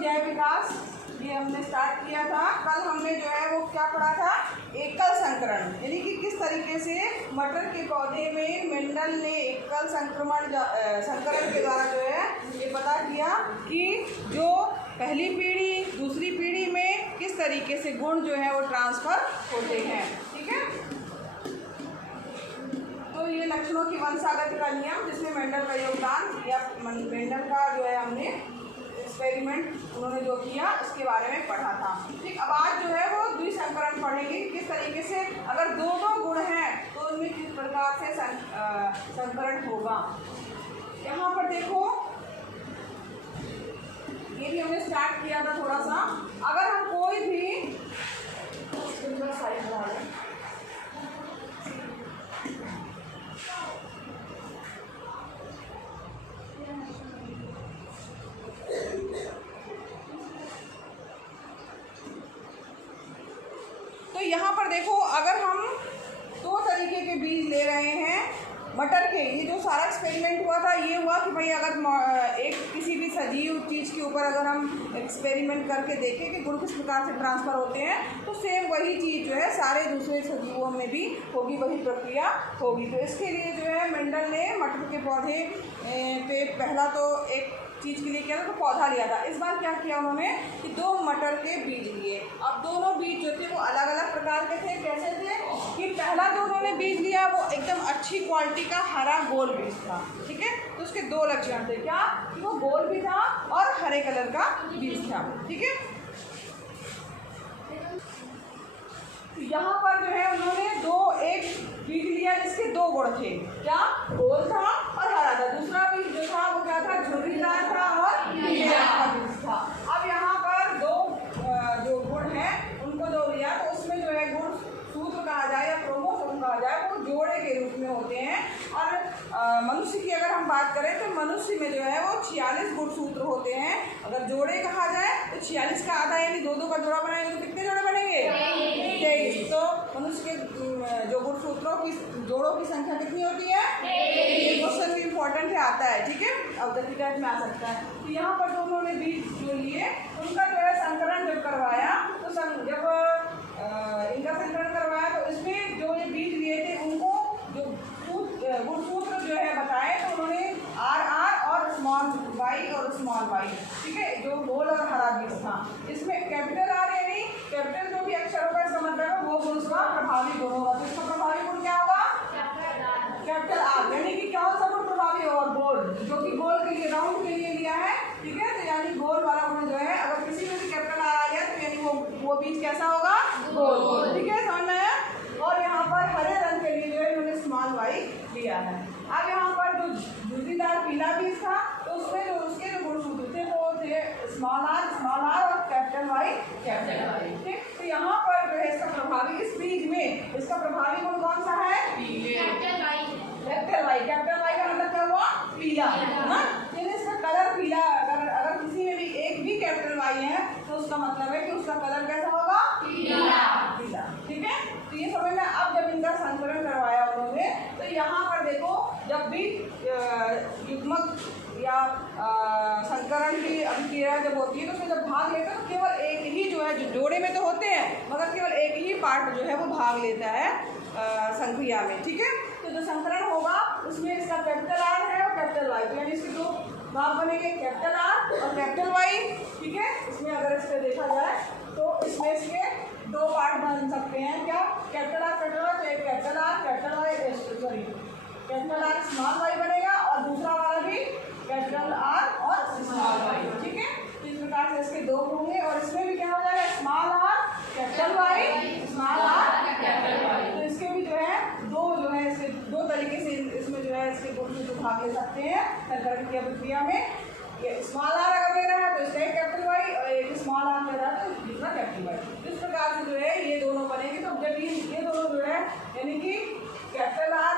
जैव विकास, ये हमने स्टार्ट किया था। कल हमने जो है वो क्या पढ़ा था, एकल संकरण, यानी कि किस तरीके से मटर के पौधे में मेंडल ने एकल संकरण के द्वारा जो है ये पता किया कि जो पहली पीढ़ी दूसरी पीढ़ी में किस तरीके से गुण जो है वो ट्रांसफर होते हैं। ठीक है, तो ये लक्षणों की वंशागति का नियम जिसमें मेंडल का योगदान या मेंडल का जो है हमने एक्सपेरिमेंट उन्होंने जो किया उसके बारे में पढ़ा था। ठीक, अब आज जो है वो द्विसंकरण पढ़ेंगे, किस तरीके से अगर दो गुण हैं तो उनमें किस प्रकार से संकरण होगा। यहाँ पर देखो, ये भी हमने स्टार्ट किया था थोड़ा सा। अगर हम कोई भी साइड बना लें, तो यहाँ पर देखो, अगर हम दो तरीके के बीज ले रहे हैं मटर के, ये जो सारा एक्सपेरिमेंट हुआ था ये हुआ कि भाई अगर एक किसी भी सजीव चीज़ के ऊपर अगर हम एक्सपेरिमेंट करके देखें कि गुण किस प्रकार से ट्रांसफ़र होते हैं तो सेम वही चीज़ जो है सारे दूसरे सजीवों में भी होगी, वही प्रक्रिया होगी। तो इसके लिए जो है मेंडल ने मटर के पौधे पे पहला तो एक चीज़ के लिए किया था, तो पौधा लिया था। इस बार क्या किया उन्होंने कि दो मटर के बीज लिए। अब दोनों बीज जो थे वो अलग अलग प्रकार के थे। कैसे थे कि पहला जो उन्होंने बीज लिया वो एकदम अच्छी क्वालिटी का हरा गोल बीज था। ठीक है, तो उसके दो लक्षण थे, क्या कि वो गोल भी था और हरे कलर का बीज था। ठीक है, यहाँ पर जो है उन्होंने एक बीज लिया जिसके दो गुण थे, क्या गोल था और हरा था। दूसरा बीज जो था वो क्या था, झुर्रीदार था और पीलेदार का बीज था। अब यहाँ पर दो जो गुण हैं उनको जो लिया तो उसमें जो है गुण सूत्र कहा जाए या क्रोमोसोम कहा जाए वो जोड़े के रूप में होते हैं। और मनुष्य की अगर हम बात करें तो मनुष्य में जो है वो 46 गुणसूत्र होते हैं। अगर जोड़े कहा जाए तो 46 का आधा यानी दो का जोड़ा बनाएंगे तो कितने जोड़े बनेंगे, 23। तो मनुष्य के जो गुणसूत्रों की जोड़ों की संख्या कितनी होती है, ये क्वेश्चन भी इम्पोर्टेंट है, आता है। ठीक है, अवधि टाइप में आ सकता है। तो यहाँ पर जो उन्होंने बीज जो लिए उनका जो है संकरण जब करवाया तो जब इनका संकलन करवाया तो इसमें जो ये बीज लिए थे उनको जो गुणसूत्र जो है बताए तो उन्होंने RR और स्मॉल y और स्मॉल y, ठीक है, जो गोल और हरा बीज था। इसमें कैपिटल R यानी कैपिटल जो भी अक्षर होगा इसका मतलब है वो गुण उसका प्रभावी गुण होगा। तो इसका प्रभावी गुण क्या होगा, कैपिटल R, यानी कि क्या सा गुण प्रभावी होगा, गोल, जो कि गोल के लिए राउंड के लिए लिया है। ठीक है, तो यानी गोल वाला गुण जो है अगर किसी में भी कैपिटल R आ गया तो यानी वो बीज कैसा होगा, गोल। ठीक है, समझ में आया। और यहाँ पर हरे रंग के लिए जो है इन्होंने स्मॉल y लिया है। अब यहाँ पर जो झुर्रीदार पीला बीज था तो उसमें जो उसके जो गुणसूत्र थे वो थे स्मॉल r और कैपिटल Y। ठीक, तो यहाँ पर जो है इसका प्रभावी, इस बीज में इसका प्रभावी गुण कौन सा है, कैपिटल Y। कैपिटल Y का मतलब क्या हुआ, पीला, है ना, यानी इसका कलर पीला। अगर किसी में भी एक भी कैपिटल Y है तो उसका मतलब है कि उसका कलर कैसा होगा, पीला। ठीक है, तो ये समझ में। अब जब इनका संकलन करवाया उन्होंने तो यहाँ पर देखो, जब भी युग्मक या संकरण की अभिक्रिया जब होती है तो उसमें जब भाग लेते हैं तो केवल एक ही जो है, जोड़े में तो होते हैं मगर केवल एक ही पार्ट जो है वो भाग लेता है संक्रिया में। ठीक है, तो जो संकरण होगा उसमें इसका कैपिटल R है और कैपिटल Y, तो यानी इसके दो भाग बनेंगे, कैपिटल R और कैपिटल Y। ठीक है, इसमें अगर इस पर देखा जाए तो इसमें इसके दो पार्ट बन सकते हैं, क्या, कैपिटल R कैपिटल Y, तो एक capital R capital Y sorry capital R small y बनेगा और दूसरा वाला भी कैपिटल R और स्मॉल y। ठीक है, तो इस प्रकार से इसके दो होंगे और इसमें भी क्या हो जाएगा, small r capital Y small r capital Y। तो इसके भी जो है जो है इसके दो तरीके से इसमें जो है इसके गुण से भाग ले सकते हैं संकरण की अभिक्रिया में। ये स्मॉल r अगर ले रहा है तो इसका एक कैपिटल Y और एक स्मॉल r ले रहा है तो दूसरा कैपिटल Y। इस प्रकार से जो है ये दोनों बनेंगे। तो जब ये दोनों जो है यानी कि capital R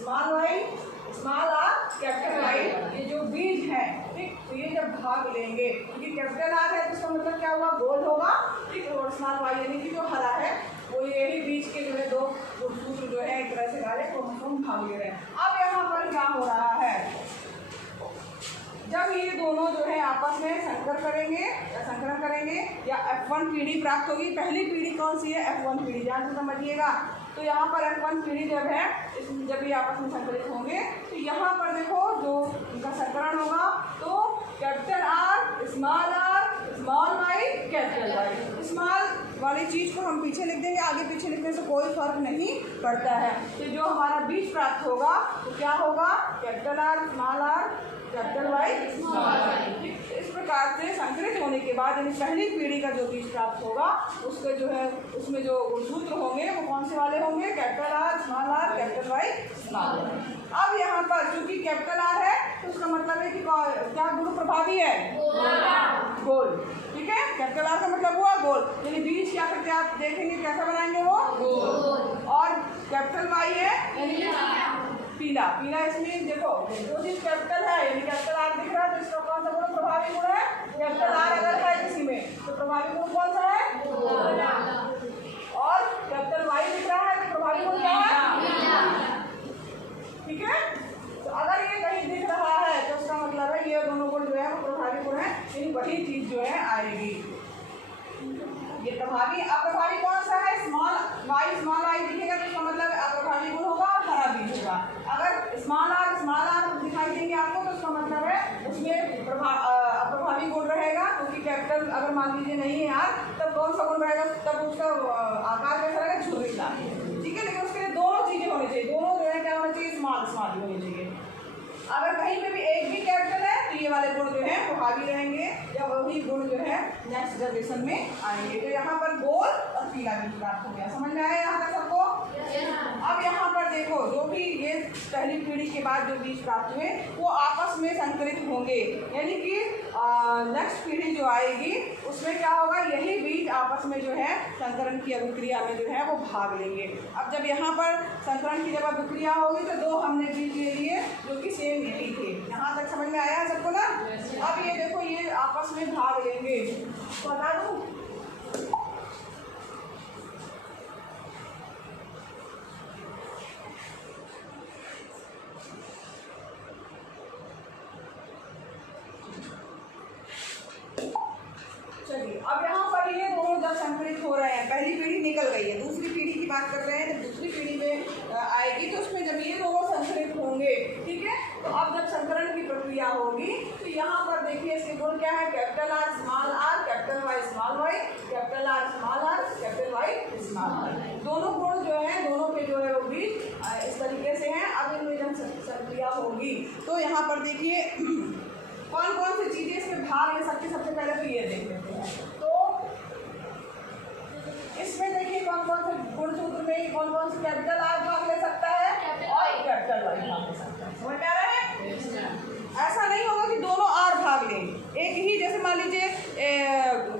small y small r capital Y, ये जो बीज है, ठीक, तो ये जब भाग लेंगे क्योंकि कैपिटल R है तो इसका मतलब क्या होगा, गोल होगा। ठीक, और स्मॉल y यानी कि जो हरा है वो यही बीज के जो है दो सूत्र जो है एक तरह से डाले क्रोमोसोम भाग ले रहे हैं। अब यहाँ पर क्या हो रहा है, जब ये दोनों जो है आपस में संकर करेंगे या संकरण करेंगे या F1 पीढ़ी प्राप्त होगी। पहली पीढ़ी कौन सी है? F1 पीढ़ी, ध्यान से समझिएगा। तो यहाँ पर F1 पीढ़ी जब है, जब ये आपस में संकलित होंगे तो यहाँ पर देखो जो इनका संकरण होगा तो capital R small Y capital Y. Small वाली चीज़ को हम पीछे लिख देंगे, आगे पीछे लिखने से कोई फर्क नहीं पड़ता है। तो जो हमारा बीज प्राप्त होगा तो क्या होगा? Capital R small r capital Y small Y. इस प्रकार से संकलित होने के बाद यानी पहली पीढ़ी का जो बीज प्राप्त होगा उसके जो है उसमें जो सूत्र होंगे वो कौन से वाले होंगे? Capital R small r capital Y small Y. अब यहाँ पर चूंकि कैपिटल R है तो उसका मतलब है कि क्या गुण प्रभावी है? गोल। ठीक है, कैपिटल R का मतलब हुआ गोल, यानी बीज क्या करते हैं आप देखेंगे कैसा बनाएंगे वो? गोल। और कैपिटल वाई है यानी पीला। पीला इसमें देखो जो चीज कैपिटल है यानी कैपिटल R दिख रहा है तो इसका कौन सा गुण प्रभावी गुण है? कैपिटल R अगर है किसी में तो प्रभावी गुण कौन सा है? और कैपिटल वाई दिख रहा है तो प्रभावी गुण क्या है? ठीक है, तो अगर ये कहीं दिख रहा है तो उसका मतलब है ये दोनों गुण जो है वो प्रभावी गुण है, यानी वही चीज जो है आएगी। ये प्रभावी अप्रभावी कौन सा है? स्मॉल वाई दिखेगा तो इसका मतलब अप्रभावी गुण होगा और हरा बीज होगा। अगर स्मॉल आर दिखाई देंगे आपको तो उसका मतलब है उसमें अप्रभावी गुण रहेगा, क्योंकि कैपिटल अगर मान लीजिए नहीं है यार तब कौन सा गुण रहेगा? तब उसका आकार कैसा रहेगा? झुर्रीदार। ठीक है, लेकिन उसके लिए दोनों चीजें होनी चाहिए, दोनों जो है क्या होना चाहिए? स्मॉल भी होनी चाहिए। अगर कहीं पे भी एक भी कैपिटल है तो ये वाले गुण जो है प्रभावी रहेंगे या वही गुण जो है नेक्स्ट जनरेशन में आएंगे। तो यहाँ पर गोल और पीला बीज प्राप्त हो गया। समझ में आया यहाँ तक सबको? अब यहाँ पर देखो जो भी ये पहली पीढ़ी के बाद जो बीज प्राप्त हुए वो आपस में संकरित होंगे, यानी कि नेक्स्ट पीढ़ी जो आएगी उसमें क्या होगा? यही बीज आपस में जो है संकरण की अभिक्रिया में जो है वो भाग लेंगे। अब जब यहाँ पर संकरण की जब अभिक्रिया होगी तो दो हमने बीज ले लिए जो कि सेम यही थे। यहाँ तक समझ में आया सबको ना? अब ये देखो ये आपस में भाग लेंगे, बता दूं अब यहाँ पर ये दोनों जब संकलित हो रहे हैं, पहली पीढ़ी निकल गई है, दूसरी पीढ़ी की बात कर रहे हैं, जब दूसरी पीढ़ी में आएगी तो उसमें जब ये दोनों संकलित होंगे, ठीक है, तो अब जब संकरण की प्रक्रिया होगी तो यहाँ पर देखिए इसके गुण क्या है? Capital R small r capital Y small y, capital R small r capital Y small y। दोनों गुण जो है दोनों के जो है वो भी इस तरीके से हैं। अब इनमें जब संक्रिया होगी तो यहाँ पर देखिए कौन कौन सी चीजें इसमें भाग ले सकती है। सबसे पहले तो ये देख लेते हैं, तो इसमें देखिए कौन कौन से गुण सूत्र में कौन कौन से कैपिटल R भाग ले सकता है और कैपिटल Y भाग ले सकता है। समझ में आ रहा है? ऐसा नहीं होगा कि दोनों R भाग लें, एक ही, जैसे मान लीजिए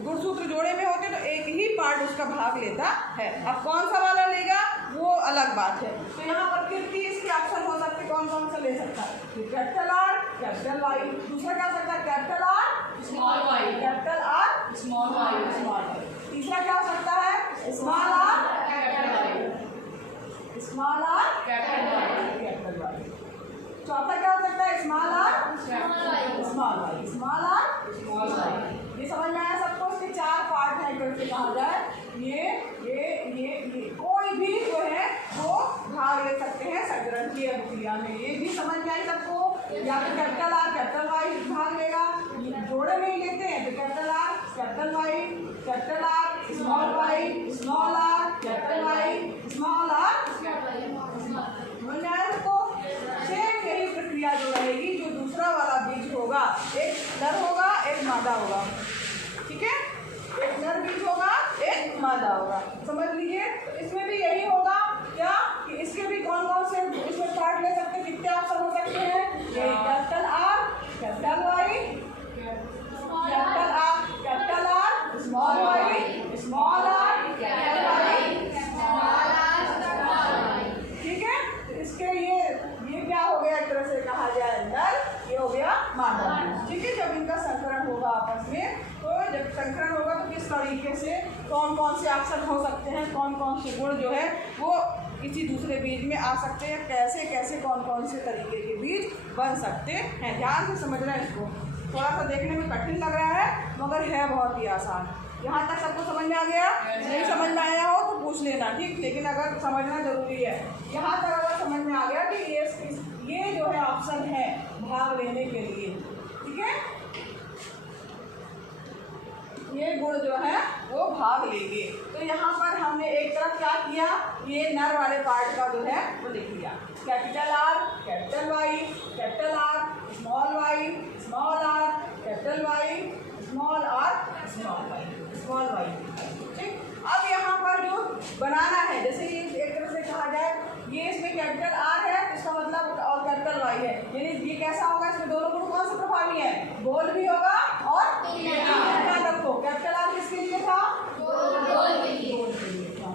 गुणसूत्र जोड़े में होते तो एक ही पार्ट उसका भाग लेता है। अब कौन सा वाला लेगा वो अलग बात है। तो यहाँ पर कितनी इसके ऑप्शन हो सकते, कौन कौन सा ले सकता है? कैपिटल R कैपिटल Y, दूसरा क्या हो सकता है? Capital R small y, capital R small y small y। तीसरा क्या हो सकता है? Small r capital y, small r capital y। चौथा क्या हो सकता है? Small r small y, small r small y। ये समझ में आया सबको? इसके चार पार्ट हैं, करके कहा जाए ये कोई भी जो है वो भाग ले सकते हैं संकरण की अभिक्रिया में। ये भी समझ में आई सबको? या तो कैपिटल R कैपिटल Y भाग लेगा, जोड़े में ही लेते हैं तो capital R capital Y capital R small y small r capital Y small r समझ में आया सबको? सेम यही प्रक्रिया जो रहेगी, जो दूसरा वाला बीज होगा एक नर होगा एक मादा होगा, ठीक है, एक नर बीज होगा एक मादा होगा। समझ लीजिए, तो इसमें भी यही होगा क्या कि इसके भी कौन कौन से इसमें पार्ट ले सकते हैं, कितने ऑप्शन हो सकते हैं? Capital R capital Y capital R small y small r capital Y small r, ठीक है। तो इसके ये क्या हो गया, एक तरह से कहा जाए नर, ये हो गया मादा, ठीक है। जब इनका संकरण होगा आपस में, तो जब संकरण होगा तो किस तरीके से कौन कौन से ऑप्शन हो सकते हैं, कौन कौन से गुण जो है वो किसी दूसरे बीज में आ सकते हैं। कैसे कैसे कौन कौन से तरीके के बीज बन सकते हैं, ध्यान से समझना है इसको। थोड़ा सा देखने में कठिन लग रहा है मगर है बहुत ही आसान। यहाँ तक सबको समझ में आ गया? नहीं समझ में आया हो तो पूछ लेना, ठीक। लेकिन अगर समझना जरूरी है। यहाँ तक अगर समझ में आ गया कि ये जो है ऑप्शन है भाग लेने के लिए, ठीक है। ये गुण जो है वो भाग लेंगे। तो यहाँ पर हमने एक तरफ क्या किया, ये नर वाले पार्ट का जो है वो लिख लिया। Capital R, capital Y, capital R, small Y, small R, capital Y, small R, small Y, small Y, ठीक। अब यहाँ पर जो बनाना है, जैसे ये एक तरह से कहा जाए, ये इसमें कैपिटल आर है इसका मतलब और कैपिटल वाई है, यानी ये कैसा होगा, इसमें दोनों गुण कौन से प्रभावी है, गोल भी होगा और ध्यान रखो कैपिटल आर किसके लिए था, गोल के लिए था,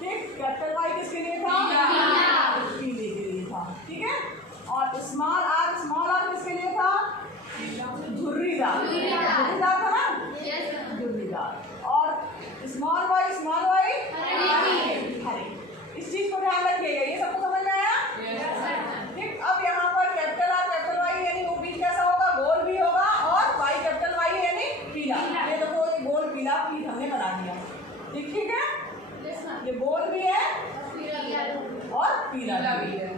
ठीक। कैपिटल वाई किसके लिए था, पीले के लिए था, ठीक है। और स्मॉल आर किसके लिए था, झुर्रीदार, झुर्रीदार था ना, झुर्रीदार। और स्मॉल वाई हरे। इस चीज को ध्यान रखिएगा, ये सबको समझ में आया, ठीक। अब यहाँ पर कैपिटल आर कैपिटल वाई यानी वो बीज कैसा होगा, गोल भी होगा और वाई कैपिटल वाई यानी पीला। ये देखो ये गोल पीला बीज हमने बना दिया, ठीक है। ये गोल भी है और पीला भी है।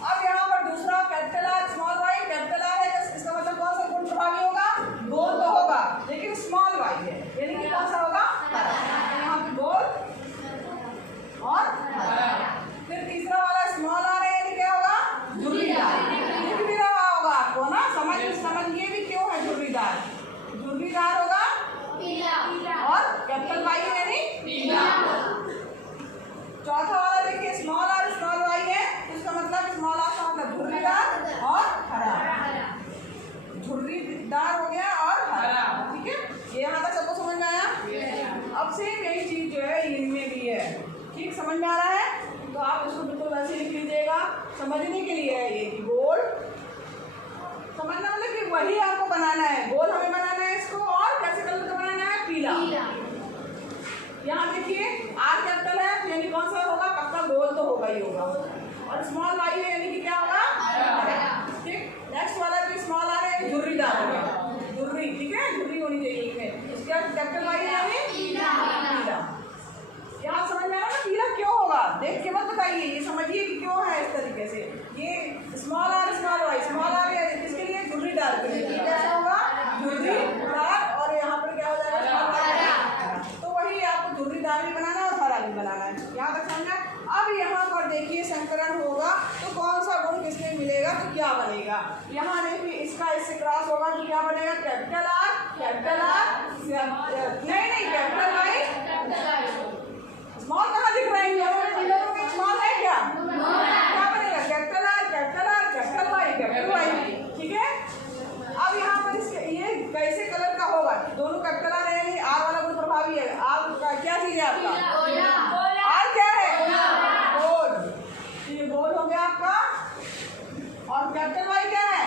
अब यहाँ पर दूसरा capital R small Y, capital R है इसका मतलब कौन सा गुण प्रभावी होगा, गोल तो होगा लेकिन स्मॉल वाई है यानी कि कौन सा होगा, यहाँ पे गोल और फिर तीसरा वाला स्मॉल आर है यानी क्या होगा, झुर्रीदार। दिख भी रहा होगा आपको ना, समझिए भी क्यों है झुर्रीदार, झुर्रीदार होगा और कैपिटल वाई यानी पीला। चौथा वाला देखिए स्मॉल आर स्मॉल वाई है, इसका मतलब स्मॉल आर का मतलब झुर्रीदार और हरा, झुर्रीदार हो गया और हरा, ठीक है। ये यहाँ तक सबको समझ में आया। अब सेम यही चीज जो है इनमें भी है, ठीक। समझ में आ रहा है तो आप इसको बिल्कुल वैसे लिख लीजिएगा। समझने के लिए है ये कि गोल समझना मतलब कि वही आपको बनाना है, गोल हमें बनाना है इसको और कैसे कलर का बनाना है, पीला। यहाँ देखिए आर कैपिटल है यानी कौन सा होगा, पक्का गोल तो होगा ही होगा, और स्मॉल वाई है यानी कि क्या होगा, ठीक। नेक्स्ट वाला जो स्मॉल आर है झुर्रीदार होगा, झुर्री, ठीक है, झुर्री होनी चाहिए इसमें। इसके बाद कैपिटल वाई यानी पीला। यहाँ समझ में आ रहा है ना पीला क्यों होगा, देख के मत बताइए, ये समझिए कि क्यों है इस तरीके से। ये small R small Y, small R किसके लिए, झुर्रीदार के लिए, कैसा होगा, झुर्रीदार, और यहाँ पर क्या हो जाएगा, तो वही आपको झुर्रीदार भी बनाना है और हरा भी बनाना है, यहाँ तक समझना। अब यहाँ पर देखिए संकरण होगा तो कौन सा गुण किसमें मिलेगा तो क्या बनेगा, यहाँ देखिए इसका इससे क्रॉस होगा तो क्या बनेगा, कैपिटल आर नहीं कैपिटल वाई, स्मॉल कहाँ दिख रहा है, स्मॉल है क्या बनेगा, कैपिटल वाई कैपिटल वाई, ठीक है। अब यहाँ पर इसके ये कैसे कलर का होगा, दोनों कैपिटल आर है, आर वाला गुण प्रभावी है, आर का क्या चीज है आपका, आर क्या है, गोल, ये गोल हो गया आपका, और कैपिटल वाई क्या है,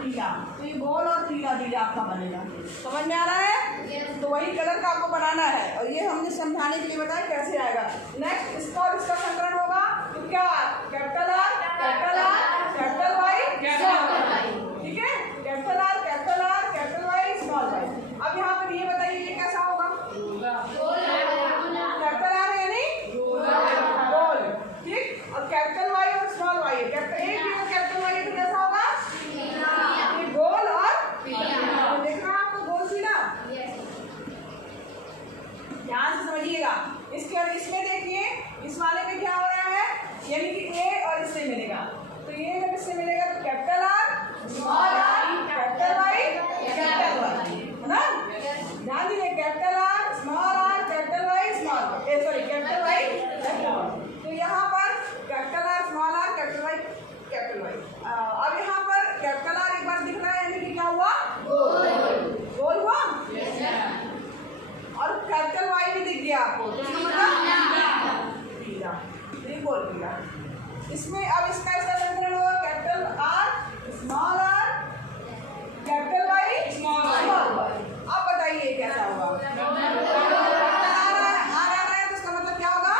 पीला, तो ये गोल और पीला बीज आपका बनेगा। समझ में आ रहा है, तो वही कलर का आपको बनाना है और ये हमने समझाने के लिए बताया कैसे आएगा। नेक्स्ट इसका और इसका संकरण होगा तो क्या, कैपिटल आर कैपिटल वाई, ठीक है, capital R capital Y, small Y. अब यहाँ पर ये बताइए ये कैसा होगा, कैपिटल आर यानी गोल, ठीक, और कैपिटल वाई और स्मॉल वाई है, कैपिटल वाई तो कैसा होगा, ये गोल और पीला, देख रहा आपको गोल पीला, ध्यान से समझिएगा। इसके और इसमें देखिए इस वाले में क्या हो रहा है, यानी कि ए और इससे मिलेगा, तो ये जब इससे मिलेगा तो capital R small R capital Y है ना, ध्यान दीजिए capital R capital Y small, capital Y capital Y, तो यहाँ पर capital R small R capital Y capital Y. अब यहाँ पर कैपिटल आर एक बार दिख रहा है यानी कि क्या हुआ, गोल हुआ, और कैपिटल वाई भी दिख गया आपको, तो पीला, गोल पीला। इसमें अब इसका संकलन होगा capital R small R capital Y small Y. अब बताइए कैसा होगा, कैपिटल आर आ रहा है तो इसका मतलब क्या होगा,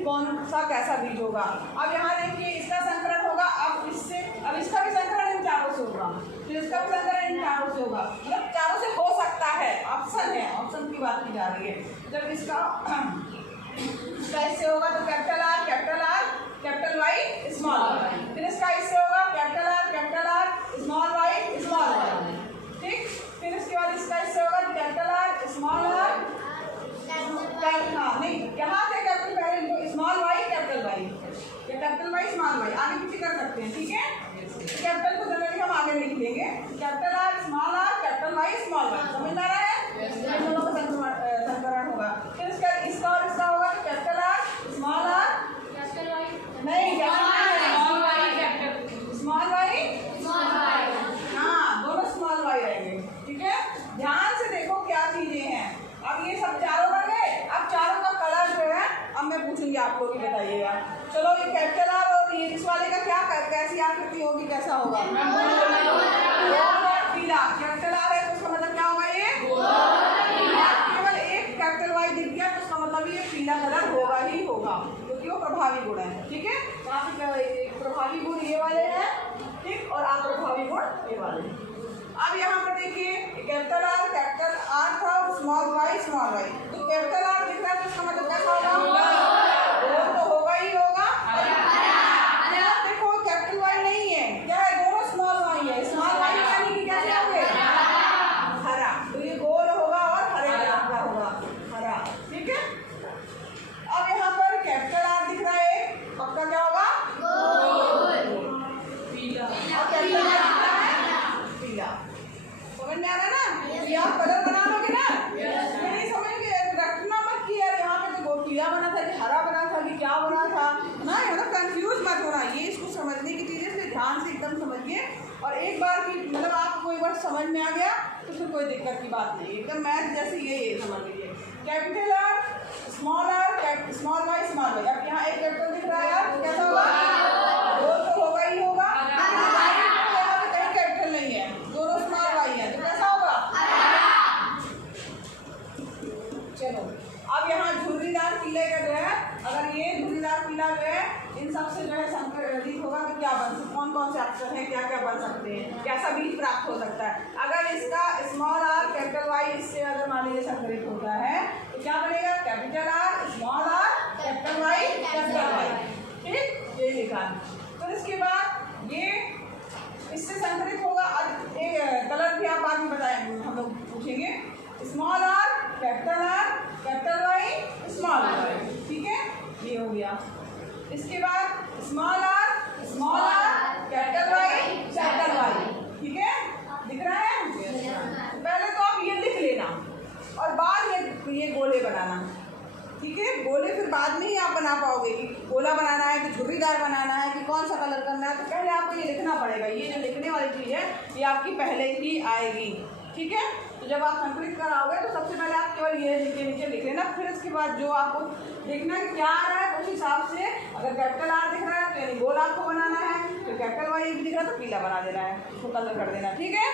कि कौन सा कैसा बीज होगा। अब यहाँ देखिए इसका संकरण होगा, अब इसका भी संकरण इन चारों से होगा, फिर इसका भी संकरण इन चारों से होगा, मतलब चारों से हो सकता है, ऑप्शन है, ऑप्शन की बात की जा रही है। जब इसका इससे होगा तो capital R capital Y small Y, फिर इसका इससे होगा कैपिटल आर स्मॉल वाई, ठीक। फिर इसके बाद इसका इससे होगा कैपिटल आर स्मॉल आर नहीं, यहाँ से कैपिटल पहले small Y capital Y small Y आगे पीछे कर सकते हैं, ठीक है। कैपिटल को जनरली हम आगे लिख लेंगे, capital R capital Y small Y, समझ में आ रहा है। इन दोनों का संकरण होगा। फिर इसका और इसका होगा तो कैपिटल आर स्मॉल आर नहीं स्मॉल वाई, हाँ दोनों स्मॉल वाई रहेंगे, ठीक है। ध्यान से देखो क्या चीजें हैं। अब ये सब चारों बन गए, अब चारों का कलर जो है अब मैं पूछूंगी आप लोग ही बताइएगा। चलो ये कैपिटल आर और ये इस वाले का क्या कैसी आकृति होगी, कैसा होगा, पीला। कैपिटल आर है तो उसका मतलब क्या होगा, ये केवल एक कैपिटल वाई दिख गया तो उसका मतलब ये पीला कलर होगा ही होगा, क्योंकि वो प्रभावी गुण है, ठीक है। यहाँ पे प्रभावी गुण ये वाले हैं, ठीक, और आप प्रभावी गुण ये वाले। अब यहाँ पर देखिए कैपिटल आर था और स्मॉल वाई, तो कैपिटल आर दिख रहा है तो इसका मतलब कैसा होगा, गोल तो होगा ही होगा। देखो कैपिटल वाई नहीं है, क्या है, दोनों स्मॉल वाई है, स्मॉल वाई यानी कि कैसे होंगे, हरा, तो ये गोल होगा और हरे रंग का होगा, हरा, ठीक है। अब यहाँ पर कैपिटल आर दिख रहा है, पक्का क्या होगा, पीला, और कैपिटल आर दिख रहा है पीला, समझ में आ रहा है ना। ये आप कलर बना लोगे ना, नहीं समझ रखना मत कि यार यहाँ पे तो पीला बना था कि हरा बना था कि क्या बना था ना, मतलब कंफ्यूज मत होना। ये इसको समझने की चीज़ है, ध्यान से एकदम समझिए, और एक बार की मतलब आपको एक बार समझ में आ गया तो फिर कोई दिक्कत की बात नहीं, एकदम मैथ जैसे ये समझ लीजिए। Capital R small Y small Y, अब यहाँ एक कैपिटल दिख रहा है यार, कैसा होगा, गोल तो होगा ही होगा, यहाँ पे कहीं कैपिटल नहीं है, दोनों स्मॉल वाई है, तो कैसा होगा, चलो। अब यहाँ झुर्रीदार पीले का जो है, अगर ये झुर्रीदार पीला जो है इन सबसे जो है संकरित होगा तो क्या बन सकता, कौन से अक्षर हैं, क्या क्या बन सकते हैं, कैसा बीज प्राप्त हो सकता है। अगर इसका स्मॉल आर कैपिटल वाई इससे अगर मान लीजिए संकरित होता है तो क्या बनेगा, capital R small R capital Y, ठीक, ये लिखा। तो इसके बाद ये इससे संकरित होगा, एक कलर भी आप बाद में बताएंगे, हम लोग पूछेंगे, small R capital Y small Y, ठीक है, ये हो गया। इसके बाद स्मॉल आर कैपिटल वाई, ठीक है, दिख रहा है। पहले तो आप ये लिख लेना और बाद में ये गोले बनाना, ठीक है। गोले फिर बाद में ही आप बना पाओगे कि गोला बनाना है कि झुर्रीदार बनाना है कि कौन सा कलर करना है, तो पहले आपको ये लिखना पड़ेगा। ये जो लिखने वाली चीज़ है ये आपकी पहले ही आएगी, ठीक है। तो जब आप कंप्लीट कराओगे तो सबसे पहले आप केवल ये नीचे लिख लेना, फिर इसके बाद जो आपको देखना है क्या आ रहा है उस हिसाब से, अगर कैपिटल आर दिख रहा है तो यानी गोल आपको बनाना है, तो कैपिटल वाई दिख रहा है तो पीला बना देना है, उसको कलर कर देना, ठीक है।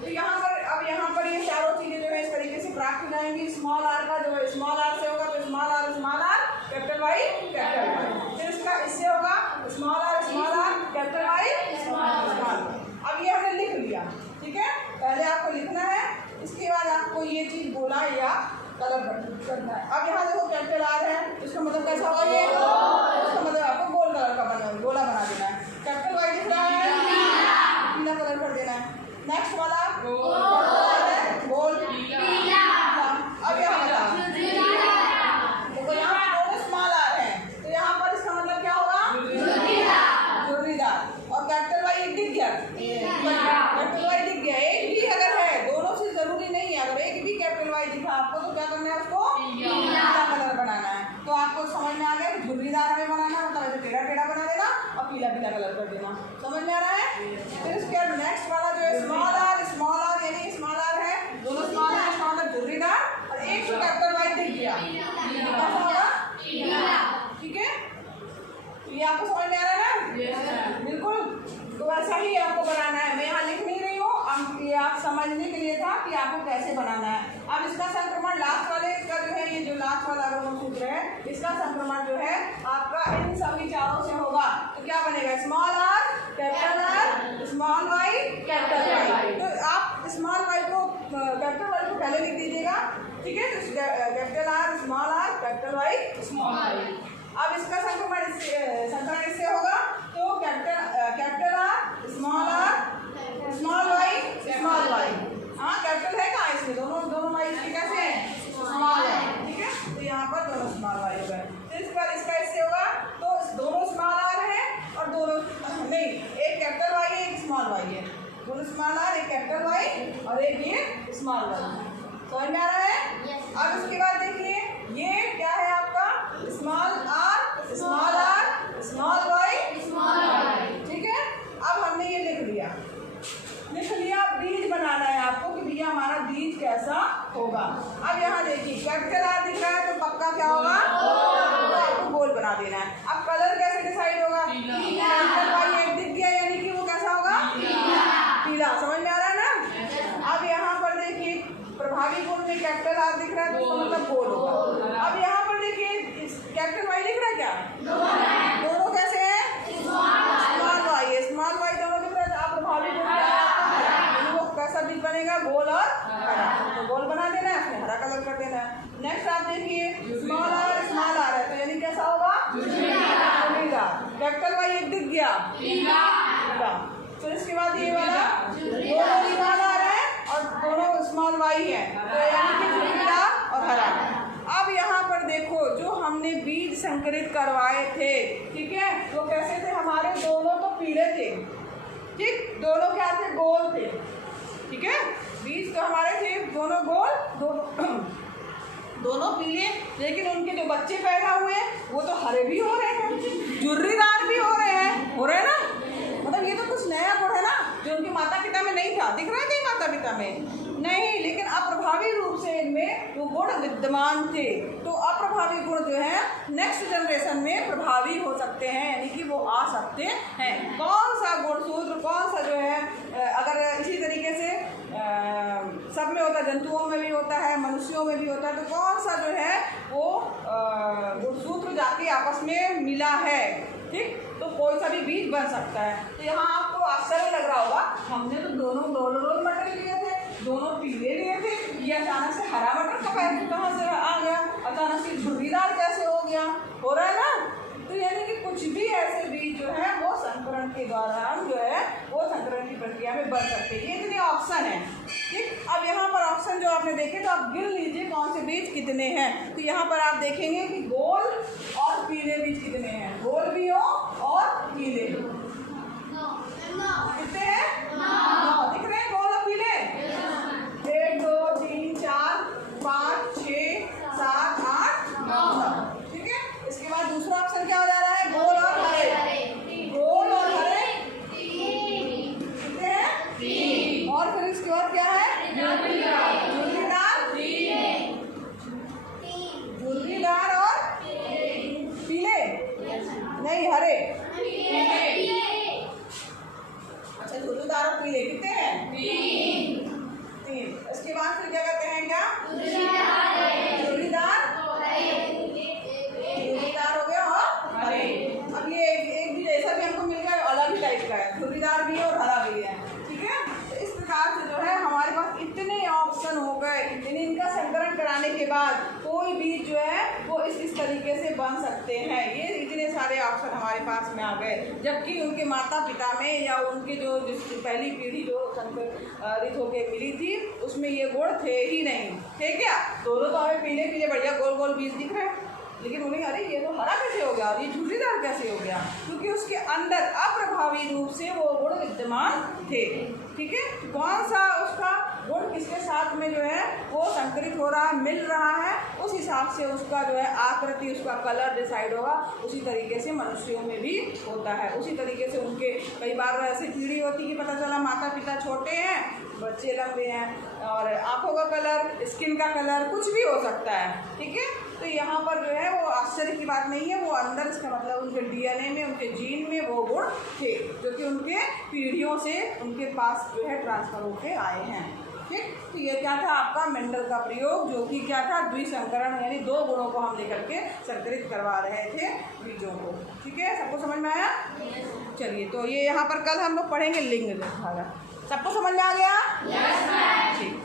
तो यहाँ पर ये चारों चीज़ें जो है इस तरीके से प्राप्त हो जाएंगी। स्मॉल आर का जो है स्मॉल आर से होगा तो स्मॉल आर कैपिटल वाई, फिर इसका इससे होगा small R capital Y small. अब ये हमने लिख लिया, ठीक है। पहले आपको लिखना है, इसके बाद आपको ये चीज़ बोला या कलर करना है। अब यहाँ देखो कैपिटल आर है, इसका मतलब कैसा होगा, ये इसका मतलब आपको गोल कलर का गोला बना देना है। कैपिटल वाई दिख रहा है, पीला कलर कर देना है। नेक्स्ट वाला गोल पीला। अब यहाँ बताओ, देखो यहाँ दोनों स्मॉल आर है तो यहाँ पर इसका मतलब क्या होगा, झुर्रीदार, और कैपिटल वाई दिख गया, कैपिटल वाई दिख गया, एक भी अगर है, दोनों से जरूरी नहीं है, अगर एक भी कैपिटल वाई दिखा आपको तो क्या करना है, उसको पीला कलर बनाना है। तो आपको समझ में आ गया कि झुर्रीदार हमें बनाना मतलब ऐसे टेढ़ा करा देना और पीला कलर कर देना, समझ में आ रहा है। फिर उसके बाद नेक्स्ट वाला जो है स्मॉल आर यानी स्मॉल आर है, दोनों स्मॉल आर इसका मतलब झुर्रीदार, और एक जो कैपिटल वाई दिख गया कैसा होगा, ठीक है। ये आपको समझ में आ रहा है ना, बिल्कुल। तो ऐसा ही आपको बनाना है, मैं यहाँ लिख नहीं रही हूँ, ये बात समझने के लिए था कि आपको कैसे बनाना है। अब इसका संक्रमण लास्ट वाले का जो है, ये जो लास्ट वाला सूत्र है, इसका संक्रमण जो है आपका इन सभी चारों से होगा। तो क्या बनेगा? Small R capital R, small Y capital Y. तो आप स्मॉल वाई को कैपिटल वाई को पहले लिख दीजिएगा, ठीक है। तो capital R small R, capital Y small Y. अब इसका संक्रमण इससे होगा, तो capital R small Y small Y. हाँ, कैपिटल है कहाँ इसमें? दोनों वाई इसकी कैसे है? स्मॉल है, ठीक है। तो यहाँ पर दोनों स्मॉल वाई हो गए। तो इस पर इसका इससे होगा, तो दोनों स्मॉल आर है और दोनों नहीं, एक कैपिटल वाई है एक स्मॉल वाई है। दोनों स्मॉल आर, एक कैपिटल वाई और एक ये स्मॉल वाई। समझ में आ रहा है? अब इसके बाद देखिए, ये क्या है आपका? स्मॉल आर स्मॉल वाई, ठीक है। अब हमने ये लिख लिया। बीज बनाना है आपको कि भैया हमारा बीज कैसा होगा। अब यहाँ देखिए कैपिटल आर दिख रहा है, तो पक्का क्या होगा? तो आपको गोल बना देना है। अब कलर कैसे डिसाइड होगा? कैपिटल वाई एक दिख गया, यानी कि वो कैसा होगा? पीला। समझ में आ रहा है ना? अब यहाँ पर देखिए प्रभावी गुण में कैपिटल आर दिख रहा है, तो मतलब गोल होगा। अब यहाँ पर देखिए कैपिटल वाई दिख रहा है क्या? दोनों कैसे है? स्मॉल वाई है, स्मॉल वाई दोनों दिख रहा है। आप प्रभावी गुण वो कैसा बीज बनेगा? गोल और हरा। तो गोल बना देना है, उसमें हरा कलर कर देना है। नेक्स्ट आप देखिए स्मॉल आर है, तो यानी कैसा होगा? कैपिटल वाई एक दिख गया, पीला। तो इसके बाद ये वाला दोनों स्मॉल आर है और दोनों स्मॉल वाई है, तो यानी कि झुर्रीदार और हरा। अब यहाँ पर देखो, जो हमने बीज संकरित करवाए थे, ठीक है, वो कैसे थे? हमारे दोनों तो पीले थे, ठीक, दोनों क्या थे? गोल थे, ठीक है। बीज तो हमारे थे दोनों गोल, दोनों पीले, लेकिन उनके जो बच्चे पैदा हुए वो तो हरे भी हो रहे हैं, झुर्रीदार भी हो रहे हैं ना। मतलब ये तो कुछ नया गुण है ना, जो उनके माता पिता में नहीं था। दिख रहा है कहीं माता पिता में? नहीं, लेकिन अप्रभावी रूप से इनमें वो गुण विद्यमान थे। तो अप्रभावी गुण जो है नेक्स्ट जनरेशन में प्रभावी हो सकते हैं, यानी कि वो आ सकते हैं। कौन सा गुणसूत्र, कौन सा जो है, अगर इसी तरीके से सब में होता है, जंतुओं में भी होता है, मनुष्यों में भी होता है, तो कौन सा जो है वो गुणसूत्र जाके आपस में मिला है, ठीक, तो कोई सा भी बीज बन सकता है। तो यहाँ आपको आश्चर्य लग रहा होगा, हमने तो दोनों गोल मटर लिए थे, दोनों पीले लिए थे, ये अचानक से हरा मटर कहाँ से आ गया? अचानक से झुर्रीदार कैसे हो गया? हो रहा है ना? तो यानी कि कुछ भी ऐसे बीज जो है वो संकरण के दौरान जो है वो संकरण की प्रक्रिया में बन सकते हैं। ये इतने ऑप्शन है, ठीक। अब यहाँ पर ऑप्शन जो आपने देखे, तो आप गिन लीजिए कौन से बीज कितने हैं। तो यहाँ पर आप देखेंगे कि गोल और पीले बीज कितने हैं, गोल भी हो और पीले कितने हैं? 9 दिख रहे हैं, गोल और पीले। 1 2 3 4 5 6 7 8 9, ठीक है। इसके बाद दूसरा ऑप्शन क्या हो जा रहा है? गोल और हरे। गोल और हरे कितने हैं? 3। और फिर इसके बाद क्या है? झुर्रीदार और पीले, नहीं हरे। अच्छा, झुर्रीदार और पीले कितने हैं? 3। इसके बाद फिर क्या कहते हैं? क्या झुर्रीदार हो गया और हरे। अब ये एक भी जैसा भी हमको मिल गया, अलग ही टाइप का है, झुर्रीदार भी है और हरा भी है, ठीक है। तो इस प्रकार से जो है हमारे पास इतने ऑप्शन हो गए, इनका संकरण कराने के बाद कोई भी जो है वो इस तरीके से बन सकते हैं। ये इतने सारे ऑप्शन हमारे पास में आ गए, जबकि उनके माता पिता में या उनके जो पहली पीढ़ी जो संकरित होकर मिली थी उसमें ये गुण थे ही नहीं, ठीक है। दोनों तो हमें पीले पीले बढ़िया गोल गोल बीज दिख रहे हैं, लेकिन उन्हें अरे ये तो हरा कैसे हो गया और ये झुर्रीदार कैसे हो गया? क्योंकि उसके अंदर अप्रभावी रूप से वो गुण विद्यमान थे, ठीक है। कौन सा उसका गुण किसके साथ में जो है वो संकरित हो रहा है, मिल रहा है, उस हिसाब से उसका जो है आकृति, उसका कलर डिसाइड होगा। उसी तरीके से मनुष्यों में भी होता है, उसी तरीके से उनके कई बार ऐसी पीढ़ी होती कि पता चला माता पिता छोटे हैं, बच्चे लंबे हैं, और आँखों का कलर, स्किन का कलर कुछ भी हो सकता है, ठीक है। तो यहाँ पर जो है वो आश्चर्य की बात नहीं है, वो अंदर इसका मतलब उनके डीएनए में, उनके जीन में वो गुण थे जो कि उनके पीढ़ियों से उनके पास जो है ट्रांसफर होके आए हैं। ठीक, तो ये क्या था आपका मेंडल का प्रयोग, जो कि क्या था द्विसंकरण, यानी दो गुणों को हम लेकर के संकरित करवा रहे थे बीजों को। ठीक है, सबको समझ में आया? चलिए, तो ये यहाँ पर कल हम लोग पढ़ेंगे लिंग धारा। सबको समझ में आ गया? ठीक।